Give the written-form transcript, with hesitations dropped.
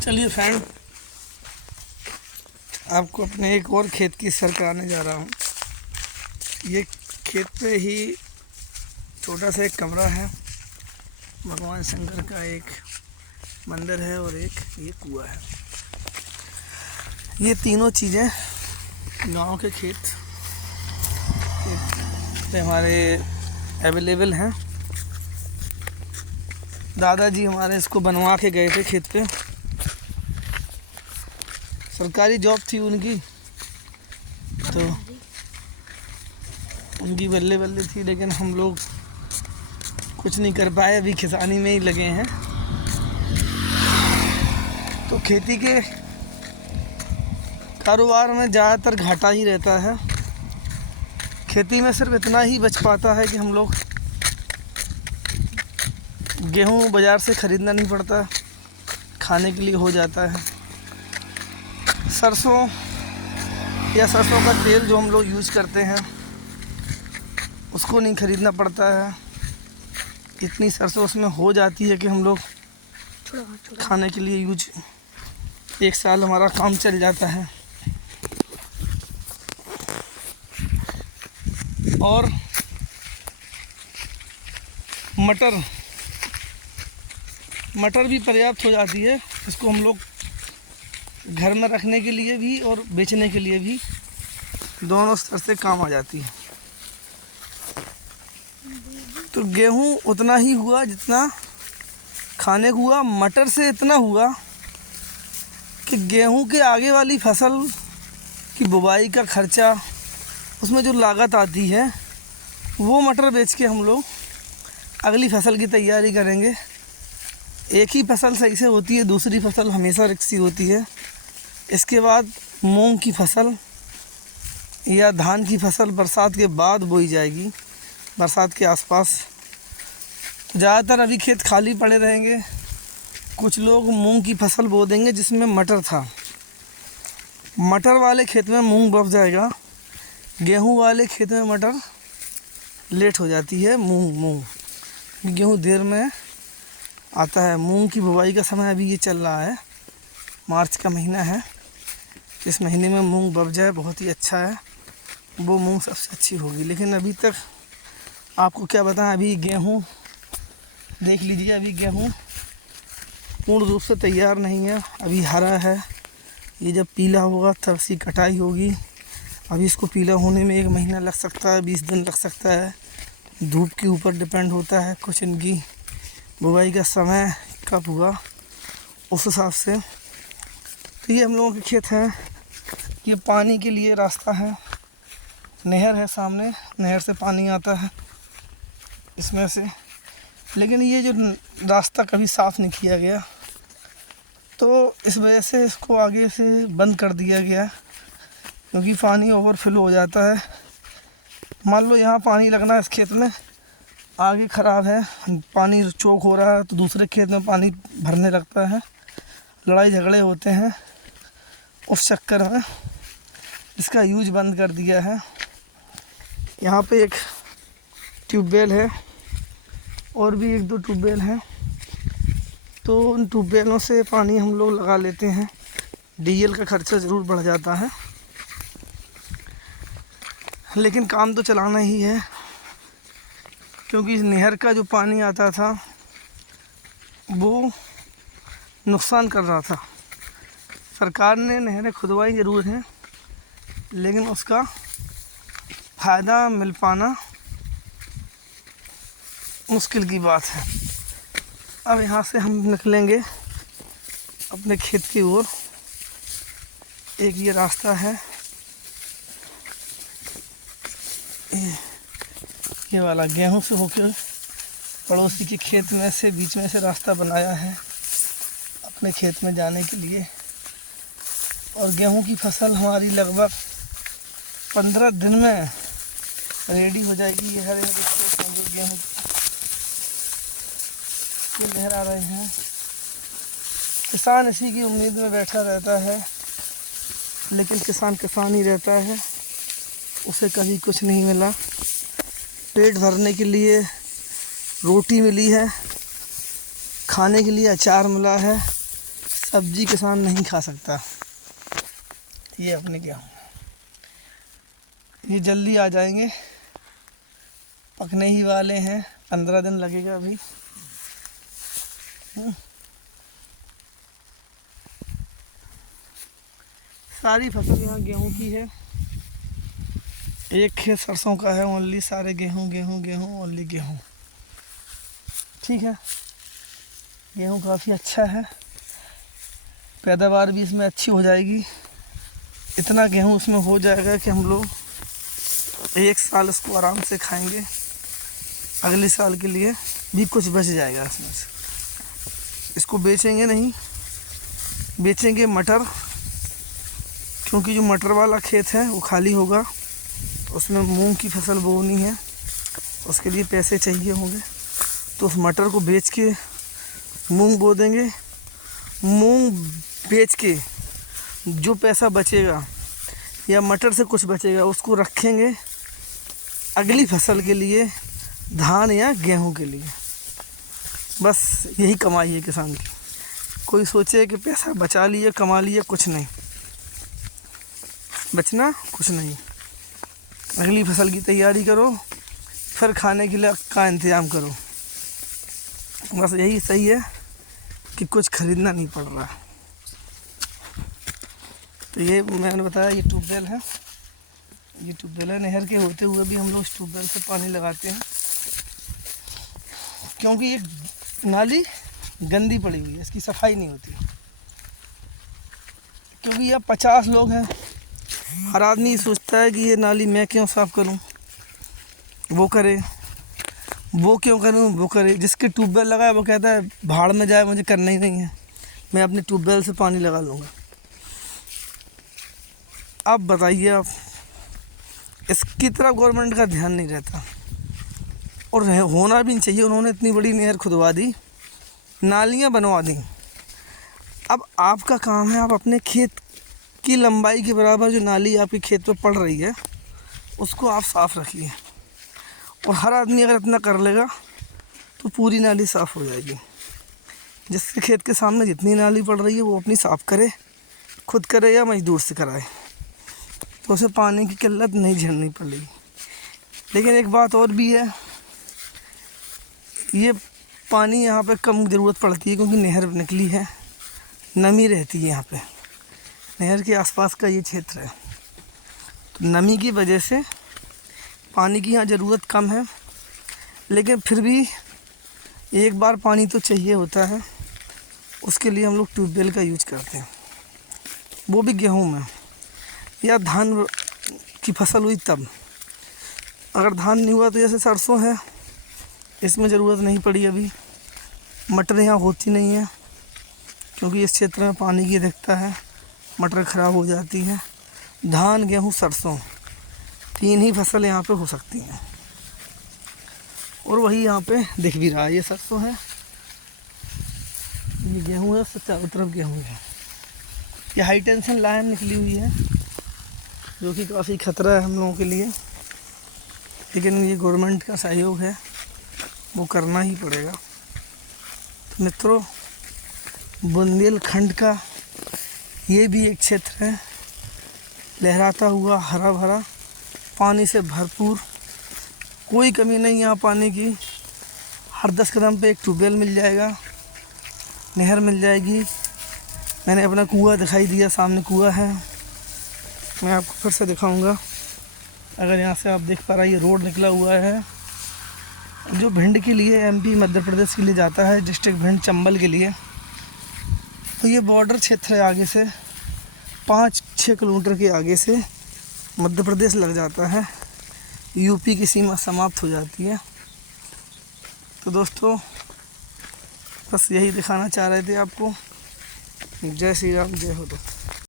चलिए फ्रेंड, आपको अपने एक और खेत की सैर कराने जा रहा हूँ। ये खेत पे ही छोटा सा एक कमरा है। भगवान शंकर का एक मंदिर है और एक ये कुआं है। ये तीनों चीज़ें गांव के खेत पे हमारे अवेलेबल हैं। दादाजी हमारे इसको बनवा के गए थे खेत पे। सरकारी जॉब थी उनकी, तो उनकी बल्ले बल्ले थी, लेकिन हम लोग कुछ नहीं कर पाए, अभी किसानी में ही लगे हैं। तो खेती के कारोबार में ज़्यादातर घाटा ही रहता है। खेती में सिर्फ इतना ही बच पाता है कि हम लोग गेहूँ बाज़ार से ख़रीदना नहीं पड़ता, खाने के लिए हो जाता है। सरसों या सरसों का तेल जो हम लोग यूज़ करते हैं उसको नहीं ख़रीदना पड़ता है। इतनी सरसों उसमें हो जाती है कि हम लोग खाने के लिए यूज एक साल हमारा काम चल जाता है। और मटर भी पर्याप्त हो जाती है। इसको हम लोग घर में रखने के लिए भी और बेचने के लिए भी दोनों स्तर से काम आ जाती है। तो गेहूँ उतना ही हुआ जितना खाने को हुआ। मटर से इतना हुआ कि गेहूँ के आगे वाली फसल की बुवाई का खर्चा, उसमें जो लागत आती है, वो मटर बेच के हम लोग अगली फसल की तैयारी करेंगे। एक ही फसल सही से होती है, दूसरी फसल हमेशा रिक्सी होती है। इसके बाद मूंग की फसल या धान की फसल बरसात के बाद बोई जाएगी, बरसात के आसपास। ज़्यादातर अभी खेत खाली पड़े रहेंगे। कुछ लोग मूंग की फसल बो देंगे जिसमें मटर था। मटर वाले खेत में मूंग बफ जाएगा, गेहूं वाले खेत में मटर लेट हो जाती है। मूंग गेहूं देर में आता है। मूंग की बुवाई का समय अभी ये चल रहा है, मार्च का महीना है। इस महीने में मूंग बफ जाए बहुत ही अच्छा है, वो मूंग सबसे अच्छी होगी। लेकिन अभी तक आपको क्या बताएं, अभी गेहूं देख लीजिए, अभी गेहूं पूर्ण रूप से तैयार नहीं है, अभी हरा है। ये जब पीला होगा तब इसकी कटाई होगी। अभी इसको पीला होने में 1 महीना लग सकता है, 20 दिन लग सकता है। धूप के ऊपर डिपेंड होता है कुछ इनकी बुवाई का समय कब हुआ, उस हिसाब से। तो ये हम लोगों के खेत हैं। ये पानी के लिए रास्ता है, नहर है सामने, नहर से पानी आता है इसमें से। लेकिन ये जो रास्ता कभी साफ़ नहीं किया गया, तो इस वजह से इसको आगे से बंद कर दिया गया, क्योंकि पानी ओवरफ्लो हो जाता है। मान लो यहाँ पानी लगना है इस खेत में, आगे ख़राब है, पानी चोक हो रहा है, तो दूसरे खेत में पानी भरने लगता है, लड़ाई झगड़े होते हैं। उस चक्कर में इसका यूज बंद कर दिया है। यहाँ पे एक ट्यूबवेल है और भी 1-2 ट्यूबवेल हैं, तो उन ट्यूबवेलों से पानी हम लोग लगा लेते हैं। डीजल का खर्चा ज़रूर बढ़ जाता है, लेकिन काम तो चलाना ही है, क्योंकि इस नहर का जो पानी आता था वो नुकसान कर रहा था। सरकार ने नहरें खुदवाई ज़रूर हैं, लेकिन उसका फ़ायदा मिल पाना मुश्किल की बात है। अब यहाँ से हम निकलेंगे अपने खेत की ओर। एक ये रास्ता है, ये वाला गेहूं से होकर पड़ोसी के खेत में से बीच में से रास्ता बनाया है अपने खेत में जाने के लिए। और गेहूं की फसल हमारी लगभग 15 दिन में रेडी हो जाएगी। ये हरे गेहूँ के लहर आ रहे हैं। किसान इसी की उम्मीद में बैठा रहता है, लेकिन किसान किसान ही रहता है, उसे कभी कुछ नहीं मिला। पेट भरने के लिए रोटी मिली है, खाने के लिए अचार मिला है, सब्जी किसान नहीं खा सकता। ये अपने गेहूँ, ये जल्दी आ जाएंगे, पकने ही वाले हैं, 15 दिन लगेगा अभी। सारी फसल यहाँ गेहूं की है, एक खेत सरसों का है ओनली, सारे गेहूं गेहूं गेहूं ओनली गेहूं। ठीक है, गेहूं काफ़ी अच्छा है, पैदावार भी इसमें अच्छी हो जाएगी। इतना गेहूं इसमें हो जाएगा कि हम लोग 1 साल इसको आराम से खाएंगे, अगले साल के लिए भी कुछ बच जाएगा इसमें से। इसको बेचेंगे नहीं, बेचेंगे मटर, क्योंकि जो मटर वाला खेत है वो खाली होगा, उसमें मूंग की फसल बोनी है, उसके लिए पैसे चाहिए होंगे, तो उस मटर को बेच के मूंग बो देंगे। मूंग बेच के जो पैसा बचेगा या मटर से कुछ बचेगा उसको रखेंगे अगली फसल के लिए, धान या गेहूं के लिए। बस यही कमाई है किसान की। कोई सोचे कि पैसा बचा लिए कमा लिए, कुछ नहीं, बचना कुछ नहीं। अगली फसल की तैयारी करो, फिर खाने के लिए का इंतज़ाम करो। बस यही सही है कि कुछ ख़रीदना नहीं पड़ रहा। तो ये मैंने बताया, ये ट्यूबवेल है, ये ट्यूबवेल है। नहर के होते हुए भी हम लोग इस ट्यूबवेल से पानी लगाते हैं, क्योंकि ये नाली गंदी पड़ी हुई है, इसकी सफाई नहीं होती। क्योंकि ये 50 लोग हैं, हर आदमी सोचता है कि ये नाली मैं क्यों साफ़ करूं, वो करे, वो क्यों करूं, वो करे। जिसके ट्यूबवेल लगा है वो कहता है भाड़ में जाए, मुझे करना ही नहीं है, मैं अपने ट्यूबवेल से पानी लगा लूँगा। अब बताइए आप, इसकी तरफ गवर्नमेंट का ध्यान नहीं रहता, और होना भी नहीं चाहिए। उन्होंने इतनी बड़ी नहर खुदवा दी, नालियाँ बनवा दी। अब आपका काम है, आप अपने खेत की लंबाई के बराबर जो नाली आपके खेत में पड़ रही है उसको आप साफ़ रखिए, और हर आदमी अगर इतना कर लेगा तो पूरी नाली साफ़ हो जाएगी। जिसके खेत के सामने जितनी नाली पड़ रही है वो अपनी साफ़ करे, खुद करे या मजदूर से कराए, तो उसे पानी की किल्लत नहीं झेलनी पड़ेगी। लेकिन एक बात और भी है, ये पानी यहाँ पे कम ज़रूरत पड़ती है, क्योंकि नहर निकली है, नमी रहती है यहाँ पे, नहर के आसपास का ये क्षेत्र है, तो नमी की वजह से पानी की यहाँ ज़रूरत कम है। लेकिन फिर भी एक बार पानी तो चाहिए होता है, उसके लिए हम लोग ट्यूबवेल का यूज करते हैं, वो भी गेहूं में या धान की फसल हुई तब। अगर धान नहीं हुआ तो जैसे सरसों है, इसमें ज़रूरत नहीं पड़ी अभी। मटर यहाँ होती नहीं है, क्योंकि इस क्षेत्र में पानी की अधिकता है, मटर ख़राब हो जाती है। धान गेहूं सरसों 3 ही फसल यहाँ पे हो सकती हैं, और वही यहाँ पे दिख भी रहा है। ये सरसों है, ये गेहूं है, उससे चारों तरफ गेहूं है। ये हाई टेंशन लाइन निकली हुई है, जो कि काफ़ी ख़तरा है हम लोगों के लिए, लेकिन ये गवर्नमेंट का सहयोग है, वो करना ही पड़ेगा। तो मित्रों, बुंदेलखंड का ये भी एक क्षेत्र है, लहराता हुआ, हरा भरा, पानी से भरपूर, कोई कमी नहीं यहाँ पानी की। हर 10 कदम पे एक ट्यूबवेल मिल जाएगा, नहर मिल जाएगी। मैंने अपना कुआं दिखाई दिया, सामने कुआं है, मैं आपको फिर से दिखाऊंगा। अगर यहाँ से आप देख पा रहे हैं, ये रोड निकला हुआ है जो भिंड के लिए, एमपी मध्य प्रदेश के लिए जाता है, डिस्ट्रिक्ट भिंड चंबल के लिए। तो ये बॉर्डर क्षेत्र है, आगे से 5-6 किलोमीटर के आगे से मध्य प्रदेश लग जाता है, यूपी की सीमा समाप्त हो जाती है। तो दोस्तों, बस यही दिखाना चाह रहे थे आपको। जय श्री राम, जय हो।